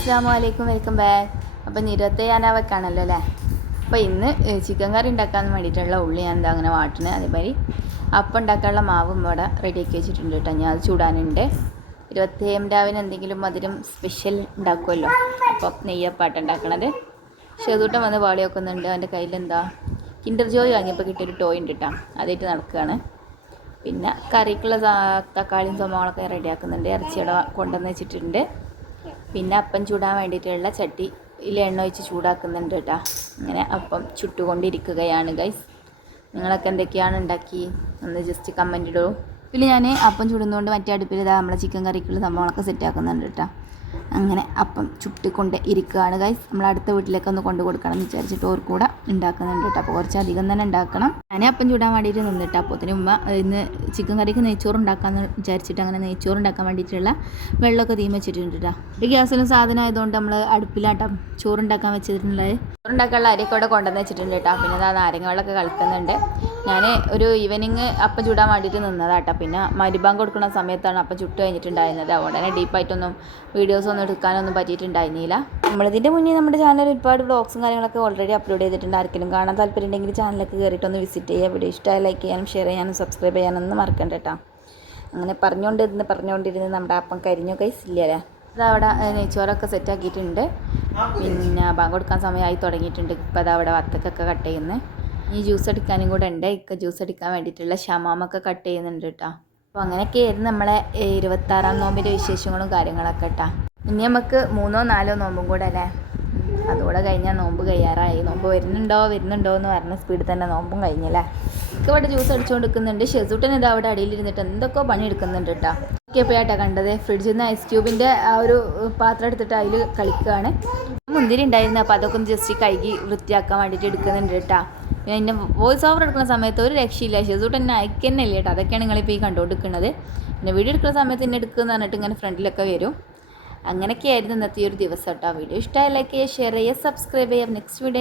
അസ്സലാമു അലൈക്കും, welcome back. അപ്പോൾ വെക്കാണല്ലോ അല്ലേ. അപ്പോൾ ഇന്ന് ചിക്കൻ കറി ഉണ്ടാക്കാൻ വേണ്ടിയിട്ടുള്ള ഉള്ളി ഞാൻ എന്താ അങ്ങനെ വാട്ടണേ. അതേമാതിരി അപ്പം ഉണ്ടാക്കാനുള്ള മാവും ഇവിടെ റെഡിയാക്കി വെച്ചിട്ടുണ്ട് കേട്ടോ. ഞാൻ അത് ചൂടാനുണ്ട്. 27 എന്തെങ്കിലും മധുരം സ്പെഷ്യൽ ഉണ്ടാക്കുമല്ലോ. അപ്പം നെയ്യപ്പാട്ട് ഉണ്ടാക്കണത്. ഷെതൂട്ടം വന്ന് പാളി വെക്കുന്നുണ്ട്. അവൻ്റെ കയ്യിലെന്താ കിൻഡർ ജോയ് വാങ്ങിയപ്പോൾ കിട്ടിയൊരു ടോയ് ഉണ്ട് കേട്ടോ. അതായിട്ട് നടക്കുകയാണ്. പിന്നെ കറിക്കുള്ള തക്കാളിയും സംഭവങ്ങളൊക്കെ റെഡിയാക്കുന്നുണ്ട്. ഇറച്ചിയുടെ കൊണ്ടുവന്ന് വെച്ചിട്ടുണ്ട്. പിന്നെ അപ്പം ചൂടാൻ വേണ്ടിയിട്ടുള്ള ചട്ടിയിൽ എണ്ണ ഒഴിച്ച് ചൂടാക്കുന്നുണ്ട് കേട്ടോ. അങ്ങനെ അപ്പം ചുട്ടുകൊണ്ടിരിക്കുകയാണ് ഗൈസ്. നിങ്ങളൊക്കെ എന്തൊക്കെയാണ് ഉണ്ടാക്കി ഒന്ന് ജസ്റ്റ് കമൻറ്റ് ഇടൂ. പിന്നെ ഞാൻ അപ്പം ചുടുന്നതുകൊണ്ട് മറ്റേ അടുപ്പിൽ ഇതാ നമ്മളെ ചിക്കൻ കറിക്കുള്ള സംഭവങ്ങളൊക്കെ സെറ്റ് ആക്കുന്നുണ്ട് കേട്ടോ. അങ്ങനെ അപ്പം ചുട്ടിക്കൊണ്ട് ഇരിക്കുകയാണ് ഗൈസ്. നമ്മൾ അടുത്ത വീട്ടിലേക്ക് ഒന്ന് കൊണ്ടു കൊടുക്കണം എന്ന് വിചാരിച്ചിട്ട് ഓർ കൂടെ ഉണ്ടാക്കുന്നുണ്ട് കേട്ടോ. അപ്പോൾ കുറച്ചധികം തന്നെ ഉണ്ടാക്കണം. ഞാൻ അപ്പം ചൂടാൻ വേണ്ടിയിട്ട് നിന്നിട്ട് അപ്പോഴത്തേനും ഉമ്മ ഇന്ന് ചിക്കൻ കറിക്ക് നെയ്ച്ചോറ് ഉണ്ടാക്കാമെന്ന് വിചാരിച്ചിട്ട് അങ്ങനെ നെയ്ച്ചോറ് ഉണ്ടാക്കാൻ വേണ്ടിയിട്ടുള്ള വെള്ളമൊക്കെ തീം വെച്ചിട്ടുണ്ട് കേട്ടോ. ഒരു ഗ്യാസിന് സാധനം ആയതുകൊണ്ട് നമ്മൾ അടുപ്പിലാട്ടം ചോറുണ്ടാക്കാൻ വെച്ചിട്ടുള്ളത്. ചോറുണ്ടാക്കാനുള്ള അരിയൊക്കെ ഇവിടെ കൊണ്ടുവന്ന് വെച്ചിട്ടുണ്ട് കേട്ടോ. പിന്നെ അതാ നാരങ്ങ വെള്ളമൊക്കെ കളിക്കുന്നുണ്ട്. ഞാൻ ഒരു ഈവനിങ് അപ്പം ചൂടാൻ വേണ്ടിയിട്ട് നിന്നതാട്ടോ. പിന്നെ മരുഭാഗം കൊടുക്കുന്ന സമയത്താണ് അപ്പം ചുട്ട് കഴിഞ്ഞിട്ടുണ്ടായിരുന്നത്. ഉടനെ ഡീപ്പായിട്ടൊന്നും വീഡിയോസൊന്നും എടുക്കാനൊന്നും പറ്റിയിട്ടുണ്ടായിരുന്നില്ല. നമ്മളിതിൻ്റെ മുന്നേ നമ്മുടെ ചാനലിൽ ഒരുപാട് വ്ളോഗ്സും കാര്യങ്ങളൊക്കെ ഓൾറെഡി അപ്ലോഡ് ചെയ്തിട്ടുണ്ട്. ആർക്കെങ്കിലും കാണാൻ താല്പര്യം ഉണ്ടെങ്കിൽ ചാനലൊക്കെ കയറിയിട്ടൊന്ന് വിസിറ്റ് ചെയ്യുക. വീഡിയോ ഇഷ്ടമായി ലൈക്ക് ചെയ്യാനും ഷെയർ ചെയ്യാനും സബ്സ്ക്രൈബ് ചെയ്യാനൊന്നും മറക്കണ്ട കേട്ടോ. അങ്ങനെ പറഞ്ഞുകൊണ്ടിരുന്ന് നമ്മുടെ അപ്പം കരിഞ്ഞു ഗൈസ് ഇല്ലല്ലേ. അതവിടെ നെയ്ച്ചോറൊക്കെ സെറ്റാക്കിയിട്ടുണ്ട്. പിന്നെ ബാങ്ക് കൊടുക്കാൻ സമയമായി തുടങ്ങിയിട്ടുണ്ട്. ഇപ്പോൾ അതവിടെ വത്തക്കൊക്കെ കട്ട് ചെയ്യുന്നത്. ഈ ജ്യൂസ് അടിക്കാനും കൂടെ ഉണ്ട്. ഇക്ക ജ്യൂസ് അടിക്കാൻ വേണ്ടിയിട്ടുള്ള ഷമാമൊക്കെ കട്ട് ചെയ്യുന്നുണ്ട് കേട്ടോ. അപ്പോൾ അങ്ങനെയൊക്കെയായിരുന്നു നമ്മളെ 26-ാം നോമ്പിൻ്റെ വിശേഷങ്ങളും കാര്യങ്ങളൊക്കെ കേട്ടോ. ഇനി നമുക്ക് 3-4 നോമ്പും കൂടെ അല്ലേ. അതുകൂടെ കഴിഞ്ഞാൽ നോമ്പ് കഴിയാറായി. നോമ്പ് വരുന്നുണ്ടോ എന്ന് പറഞ്ഞ സ്പീഡിൽ തന്നെ നോമ്പും കഴിഞ്ഞല്ലേ. ഇക്ക ഇവിടെ ജ്യൂസ് അടിച്ചുകൊണ്ടിരിക്കുന്നുണ്ട്. ഷെസൂട്ടൻ ഇത് അവിടെ അടിയിലിരുന്നിട്ട് എന്തൊക്കെയോ പണി എടുക്കുന്നുണ്ട് കേട്ടോ. ഒക്കെ പോയാട്ടാ കണ്ടത്. ഫ്രിഡ്ജിൽ നിന്ന് ഐസ് ക്യൂബിൻ്റെ ആ ഒരു പാത്രം എടുത്തിട്ട് അതിൽ കളിക്കുകയാണ്. മുന്തിരി ഉണ്ടായിരുന്നു. അപ്പോൾ അതൊക്കെ ഒന്ന് ജസ്റ്റ് കഴുകി വൃത്തിയാക്കാൻ വേണ്ടിയിട്ട് എടുക്കുന്നുണ്ട് കേട്ടോ. പിന്നെ എൻ്റെ വോയിസ് ഓവർ എടുക്കുന്ന സമയത്ത് ഒരു രക്ഷയില്ല. ഷെസൂട്ട് എന്നെ അയക്കന്നെ ഇല്ല കേട്ടോ. അതൊക്കെയാണ് നിങ്ങളിപ്പോൾ ഈ കണ്ടുകൊണ്ടിരിക്കുന്നത്. പിന്നെ വീഡിയോ എടുക്കുന്ന സമയത്ത് എന്നെ എടുക്കുമെന്ന് പറഞ്ഞിട്ട് ഇങ്ങനെ ഫ്രണ്ടിലൊക്കെ വരും. അങ്ങനെയൊക്കെയായിരുന്നു ഇന്നത്തെ ഒരു ദിവസം കേട്ടോ. വീഡിയോ ഇഷ്ടമായി ലൈക്ക് ചെയ്യുക, ഷെയർ ചെയ്യുക, സബ്സ്ക്രൈബ് ചെയ്യുക. Next video